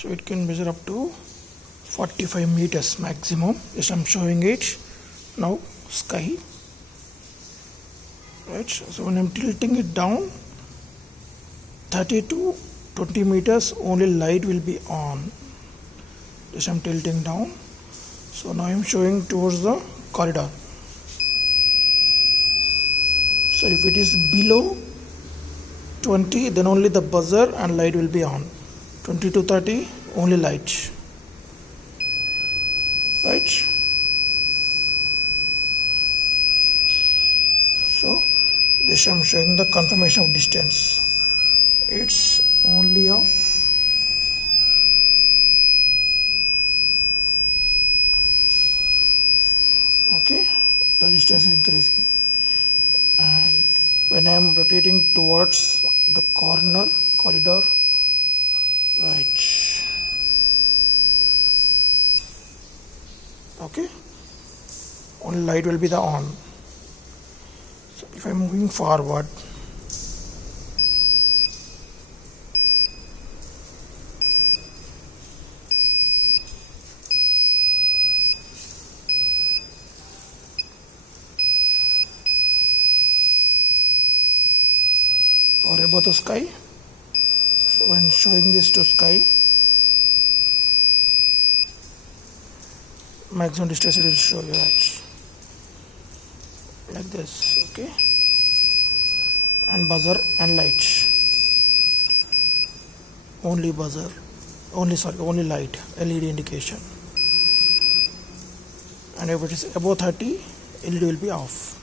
So it can measure up to 45 meters maximum. Yes, I'm showing it now. Sky, right? So when I'm tilting it down 30 to 20 meters, only light will be on. Yes, I'm tilting down. So now I'm showing towards the corridor. So if it is below 20, then only the buzzer and light will be on. 20 to 30, only light, right? So this I'm showing the confirmation of distance. It's only of okay, the distance is increasing, and when I am rotating towards the corridor, right, okay, only light will be the on. So if I'm moving forward, or above the sky, so when showing this to sky, maximum distance it will show you that, like this, okay, and buzzer and light, only buzzer, only light, LED indication, and if it is above 30, LED will be off.